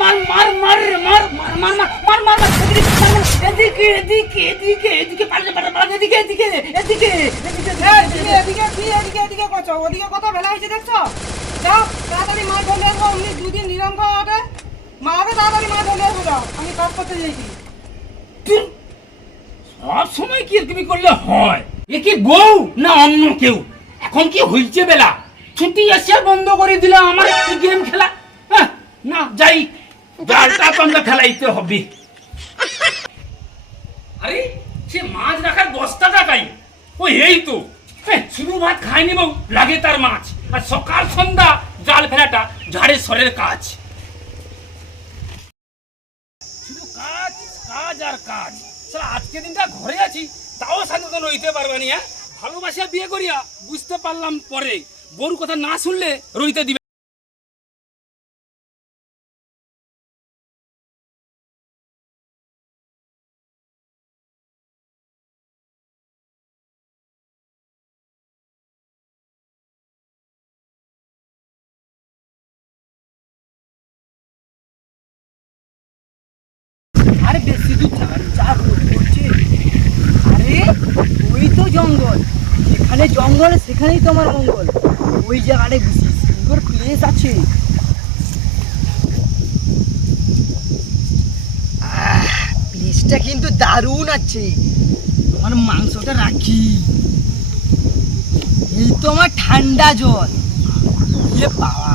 মার মার মার মার মার মার মার মার মার মার এদিকে এদিকে এদিকে এদিকে পাল্টে পাল্টে পাল্টে এদিকে এদিকে এদিকে এদিকে এদিকে এদিকে এদিকে করছ ওদিকে কত বেলা হয়েছে দেখছ যাও তাড়াতাড়ি মাছ ধরে আসব অমনি দুদিন নিরাম খাওয়া ওঠে মাকে তাড়াতাড়ি মাছ ধরে আসব যাও আমি কাজ করতে যাইছি সব সময় কি তুমি করলে হয় এ কি বউ না অন্য কেউ এখন কি হইছে বেলা ছুটি এসে বন্ধ করে দিলে আমার গেম খেলা হ্যাঁ, না যাই জালটা তো আমরা খেলাইতে হবে। আরে, সে মাছ রাখার বস্তাটা ও, এই তো। ভাত খায়নি বউ, লাগে তার মাছ। আর সকাল সন্ধ্যা জাল ফেলাটা ঝাড়ে সরের কাজ। শুধু কাজ কাজ আর কাজ। আজকে দিনটা ঘরে আছি, তাও শান্তিতে রইতে পারবে না হ্যাঁ? ভালোবাসা বিয়ে করিয়া বুঝতে পারলাম পরে। বউর কথা না শুনলে রইতে দিবে আরে বেশি দূর যা রোদ পড়ছে আরে, ওই তো জঙ্গল। যেখানে জঙ্গল, সেখানেই তো আমার মঙ্গল। ওই জায়গাটায় বেশি সুন্দর প্লেস আছে। প্লেসটা কিন্তু দারুণ আছে। আমার মাংসটা রাখি। এই তো আমার ঠান্ডা জল। ইয়ে বাবা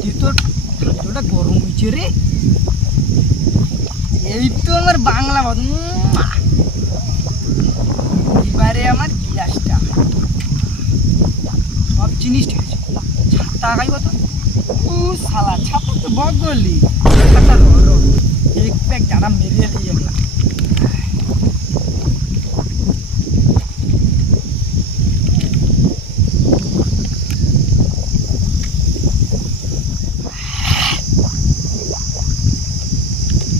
তুই তো ঠান্ডাটা গরম হয়েছে রে। এই তো আমার বাংলা ভাত এবারে আমার গিলাসটা সব জিনিস ঠিক আছে। ছাতা আগাই কত ও সালা ছাতা তো বগলি। ছাতা রো রো এক প্যাক ডানা মেরিয়ে লিয়ে আমরা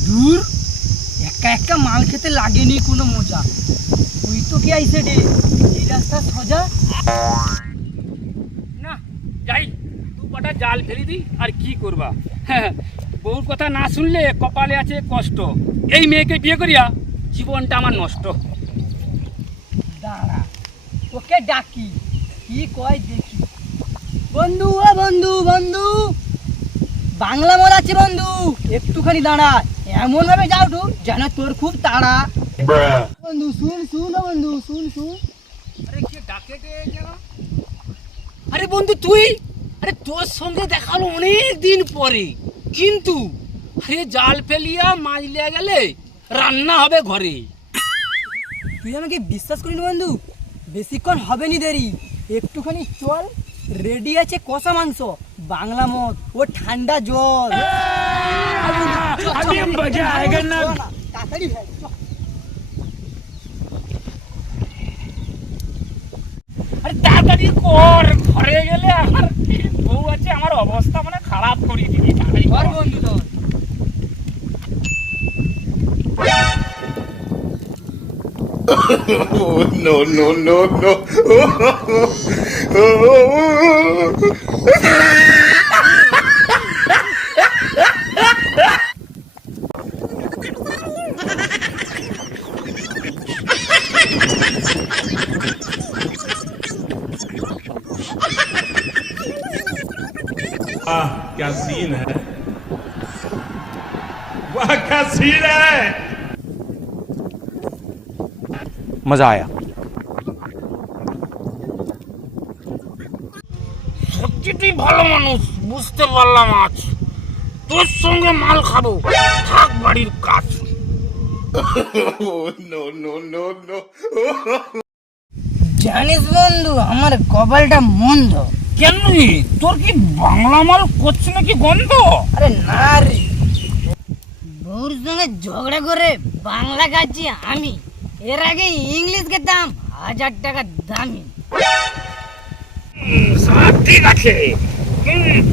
দূর একা একা মাল খেতে লাগেনি কোনো মজা। তুই তো কে আইসে রে? এই রাস্তা সোজা? না যাই পাটা জাল ফেলি দিই আর কি করবা? বউর কথা না শুনলে কপালে আছে কষ্ট। এই মেয়েকে বিয়ে করিয়া জীবনটা আমার নষ্ট। দাঁড়া ওকে ডাকি কি কয় দেখি। বন্ধু ও বন্ধু বন্ধু। বাংলা মন আছে বন্ধু একটুখানি দাঁড়া এমন ভাবে যাও টু যেন তোর খুব তাড়া। বন্ধু শুন শুন বন্ধু শুন শুন। আরে কে ডাকে আরে বন্ধু তুই? আরে তোর সঙ্গে দেখাল অনেক দিন পরে। কিন্তু আরে জাল ফেলিয়া মাছ লিয়া গেলে রান্না হবে ঘরে। তুই আমাকে বিশ্বাস করিনি বন্ধু? বেশিক্ষণ হবে নি দেরি। একটুখানি চল রেডি আছে কষা মাংস বাংলা মদ ও ঠান্ডা জল। বাজে না তাড়াতাড়ি আরে তাড়াতাড়ি কর ঘরে গেলে আমার বউ আছে আমার অবস্থা মানে খারাপ করে দিবি তাড়াতাড়ি কর বন্ধু তোর oh, no, no, no, no. वाह क्या सीन है वाह क्या सीन है मज़ा आया সত্যি তুই ভালো মানুষ বুঝতে পারলাম আজ তোর সঙ্গে মাল খাবো থাক বাড়ির কাজ Oh, no, no, no, no. জানিস বন্ধু আমার কপালটা মন্দ কেন রে? তোর কি বাংলা মাল করছে নাকি গন্ধ? আরে না রে। বউর সঙ্গে ঝগড়া করে বাংলা খাচ্ছি আমি। এর আগে ইংলিশ খেতাম হাজার টাকা দামি। সব ঠিক আছে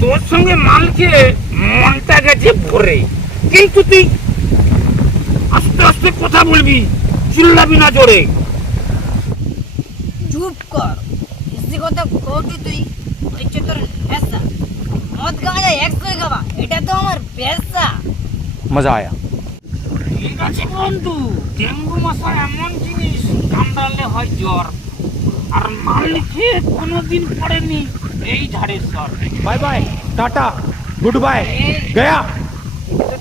তোর সঙ্গে মাল খেয়ে মনটা গেছে ভরে। কিন্তু তুই আস্তে আস্তে কথা বলবি চিল্লাবি না জোরে। চুপ কর। বেশি কথা কবি তুই। মদ গাঁজা একশোই খাবা। এটা তো আমার ব্যবসা মজা আয়া। ঠিক আছে বন্ধু ডেঙ্গু মশার এমন জিনিস কামড়ালে হয় জ্বর। আর মাল খেয়ে কোনোদিন পড়েনি এই ঝাড়ের জ্বর। Bye bye tata good bye গয়া।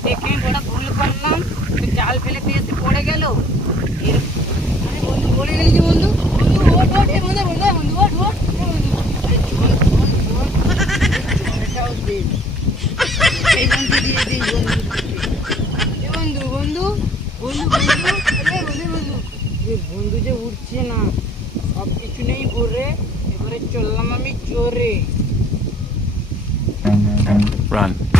দেখে বড় ভুল করলাম জাল ফেলে দিয়ে পড়ে গেল। যে উঠছে না সব কিছু নেই ভরে এবারে চললাম আমি জোরে। रन